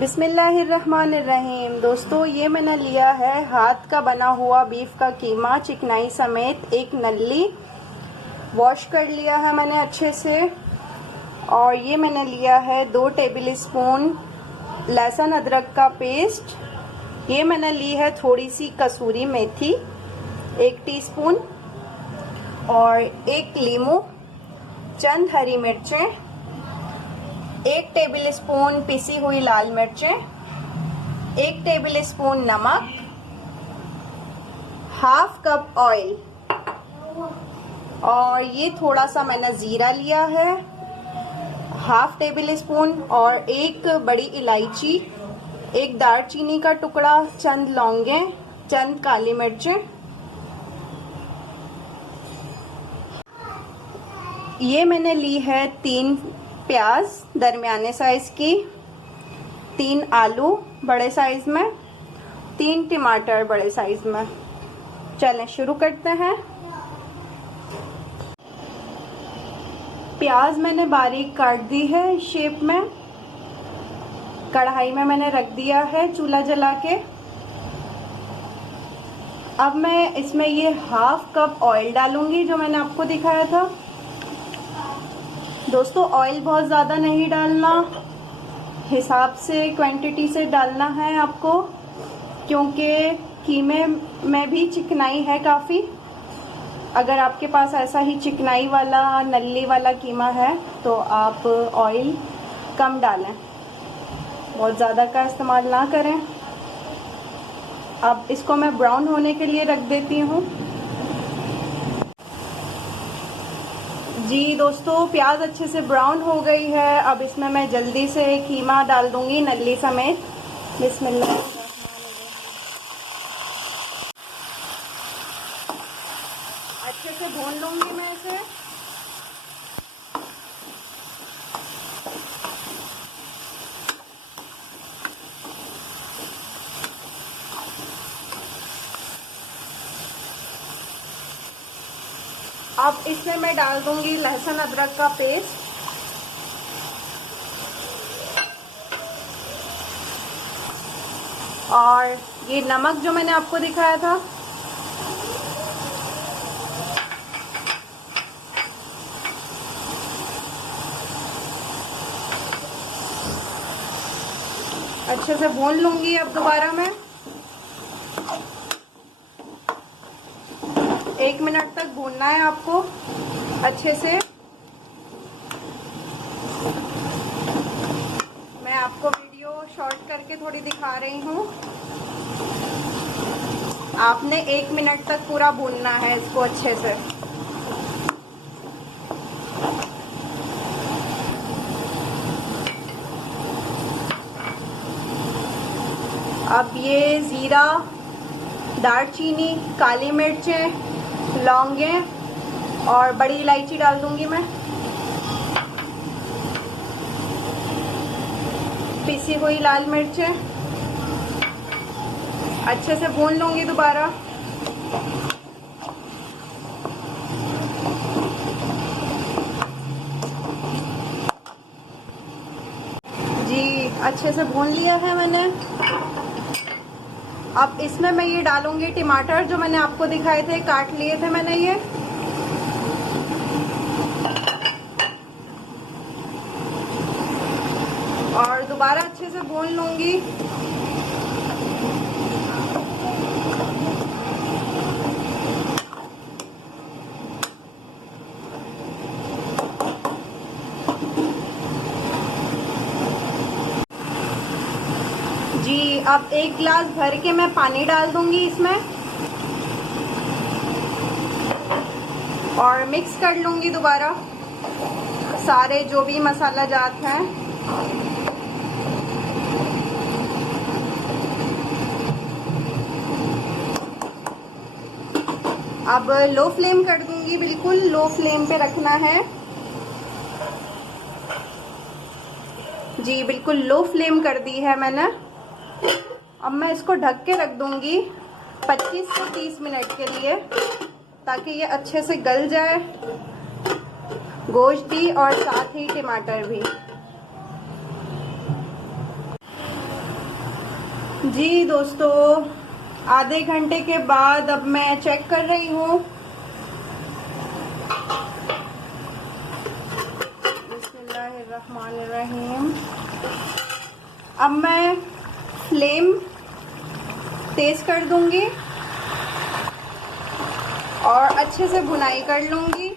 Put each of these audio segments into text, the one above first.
बिस्मिल्लाहिर्रहमानिर्रहीम। दोस्तों, ये मैंने लिया है हाथ का बना हुआ बीफ का कीमा, चिकनाई समेत एक नल्ली। वॉश कर लिया है मैंने अच्छे से। और ये मैंने लिया है 2 टेबल स्पून लहसुन अदरक का पेस्ट। ये मैंने ली है थोड़ी सी कसूरी मेथी 1 टीस्पून, और 1 लीमू, चंद हरी मिर्चें, 1 टेबल स्पून पिसी हुई लाल मिर्चें, 1 टेबल स्पून नमक, हाफ कप ऑयल, और ये थोड़ा सा मैंने जीरा लिया है, हाफ टेबल स्पून, और 1 बड़ी इलायची, 1 दालचीनी का टुकड़ा, चंद लौंगे, चंद काली मिर्चें। ये मैंने ली है 3 प्याज दरमियाने साइज की, 3 आलू बड़े साइज में, 3 टमाटर बड़े साइज में। चलें शुरू करते हैं। प्याज मैंने बारीक काट दी है इस शेप में। कढ़ाई में मैंने रख दिया है चूल्हा जला के। अब मैं इसमें ये हाफ कप ऑयल डालूंगी जो मैंने आपको दिखाया था। दोस्तों, ऑयल बहुत ज़्यादा नहीं डालना, हिसाब से क्वांटिटी से डालना है आपको, क्योंकि कीमे में भी चिकनाई है काफ़ी। अगर आपके पास ऐसा ही चिकनाई वाला नल्ली वाला कीमा है तो आप ऑयल कम डालें, बहुत ज़्यादा का इस्तेमाल ना करें। अब इसको मैं ब्राउन होने के लिए रख देती हूँ। जी दोस्तों, प्याज अच्छे से ब्राउन हो गई है। अब इसमें मैं जल्दी से कीमा डाल दूंगी नल्ली समेत। बिस्मिल्लाह। अच्छे से भून लूंगी मैं इसे। अब इसमें मैं डाल दूंगी लहसुन अदरक का पेस्ट, और ये नमक जो मैंने आपको दिखाया था। अच्छे से भून लूंगी अब दोबारा मैं। 1 मिनट तक भूनना है आपको अच्छे से। मैं आपको वीडियो शॉर्ट करके थोड़ी दिखा रही हूँ। आपने 1 मिनट तक पूरा भूनना है इसको अच्छे से। अब ये जीरा, दालचीनी, काली मिर्चें, लौंगे और बड़ी इलायची डाल दूंगी मैं। पिसी हुई लाल मिर्चें अच्छे से भून लूंगी दोबारा। जी, अच्छे से भून लिया है मैंने। अब इसमें मैं ये डालूंगी टमाटर जो मैंने आपको दिखाए थे, काट लिए थे मैंने ये। और दोबारा अच्छे से भून लूंगी। जी, अब 1 गिलास भर के मैं पानी डाल दूंगी इसमें, और मिक्स कर लूंगी दोबारा सारे जो भी मसाला जात हैं। अब लो फ्लेम कर दूंगी, बिल्कुल लो फ्लेम पे रखना है। जी, बिल्कुल लो फ्लेम कर दी है मैंने। अब मैं इसको ढक के रख दूंगी 25 से 30 मिनट के लिए, ताकि ये अच्छे से गल जाए, गोश्त भी और साथ ही टमाटर भी। जी दोस्तों, आधे घंटे के बाद अब मैं चेक कर रही हूँ। बिस्मिल्लाहिर्रहमानिर्रहीम। अब मैं फ्लेम तेज कर दूंगी और अच्छे से भुनाई कर लूंगी।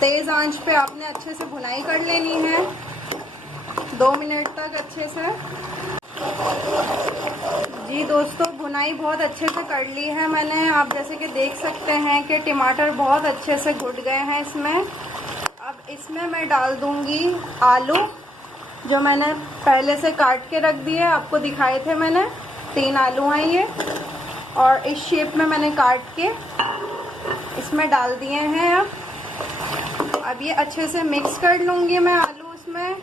तेज आंच पे आपने अच्छे से भुनाई कर लेनी है 2 मिनट तक अच्छे से। जी दोस्तों, भुनाई बहुत अच्छे से कर ली है मैंने। आप जैसे कि देख सकते हैं कि टमाटर बहुत अच्छे से घुट गए हैं इसमें। अब इसमें मैं डाल दूंगी आलू, जो मैंने पहले से काट के रख दिए, आपको दिखाए थे मैंने। 3 आलू हैं ये, और इस शेप में मैंने काट के इसमें डाल दिए हैं। अब ये अच्छे से मिक्स कर लूंगी मैं आलू इसमें।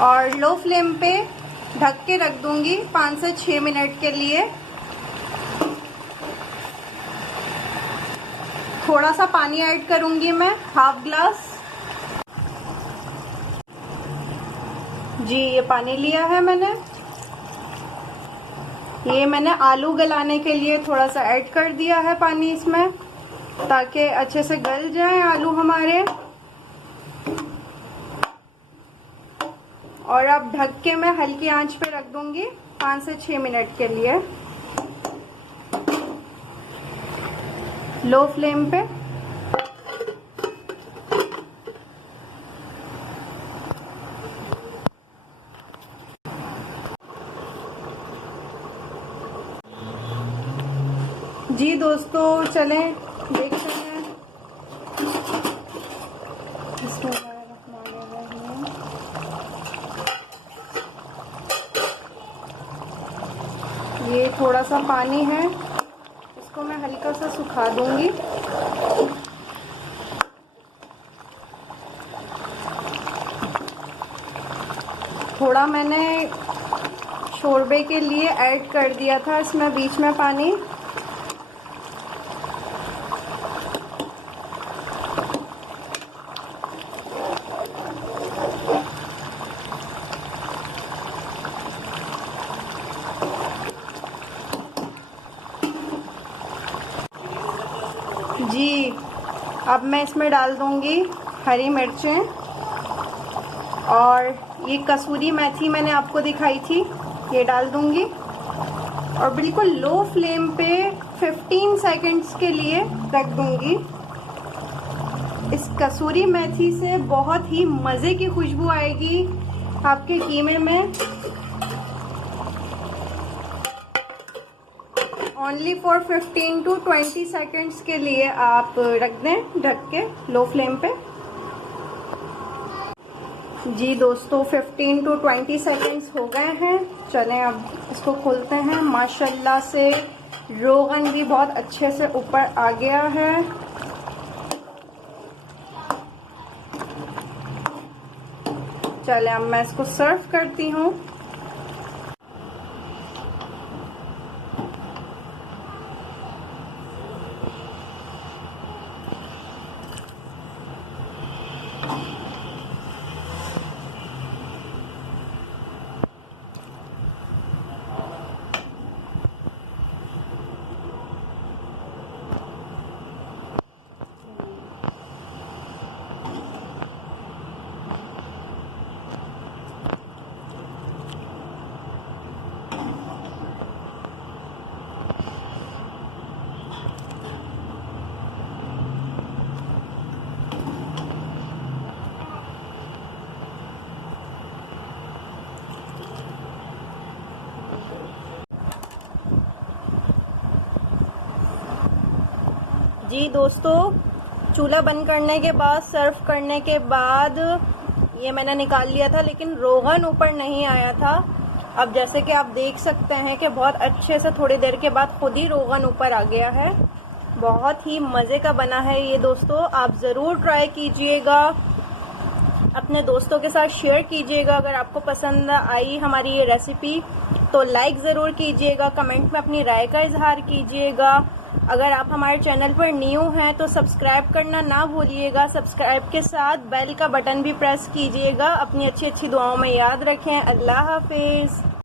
और लो फ्लेम पे ढक के रख दूंगी 5 से 6 मिनट के लिए। थोड़ा सा पानी ऐड करूंगी मैं, हाफ ग्लास। जी, ये पानी लिया है मैंने। ये मैंने आलू गलाने के लिए थोड़ा सा ऐड कर दिया है पानी इसमें, ताकि अच्छे से गल जाए आलू हमारे। और अब ढक के मैं हल्की आंच पे रख दूंगी 5 से 6 मिनट के लिए, लो फ्लेम पे। जी दोस्तों, चलें देखते हैं। ये थोड़ा सा पानी है, इसको मैं हल्का सा सुखा दूंगी। थोड़ा मैंने शोरबे के लिए ऐड कर दिया था इसमें बीच में पानी। जी, अब मैं इसमें डाल दूंगी हरी मिर्चें, और ये कसूरी मेथी मैंने आपको दिखाई थी, ये डाल दूंगी। और बिल्कुल लो फ्लेम पे 15 सेकंड्स के लिए रख दूंगी। इस कसूरी मेथी से बहुत ही मज़े की खुशबू आएगी आपके कीमे में। ओनली फॉर 15 to 20 सेकेंड्स के लिए आप रख दें ढक के लो फ्लेम पे। जी दोस्तों, 15 to 20 सेकेंड्स हो गए हैं। चलें अब इसको खोलते हैं। माशाल्लाह से रोगन भी बहुत अच्छे से ऊपर आ गया है। चलें अब मैं इसको सर्व करती हूँ। जी दोस्तों, चूल्हा बंद करने के बाद, सर्व करने के बाद ये मैंने निकाल लिया था, लेकिन रोगन ऊपर नहीं आया था। अब जैसे कि आप देख सकते हैं कि बहुत अच्छे से थोड़ी देर के बाद खुद ही रोगन ऊपर आ गया है। बहुत ही मज़े का बना है ये दोस्तों, आप ज़रूर ट्राई कीजिएगा, अपने दोस्तों के साथ शेयर कीजिएगा। अगर आपको पसंद आई हमारी ये रेसिपी तो लाइक ज़रूर कीजिएगा, कमेंट में अपनी राय का इजहार कीजिएगा। अगर आप हमारे चैनल पर न्यू हैं तो सब्सक्राइब करना ना भूलिएगा, सब्सक्राइब के साथ बेल का बटन भी प्रेस कीजिएगा। अपनी अच्छी अच्छी दुआओं में याद रखें। अल्लाह हाफिज़।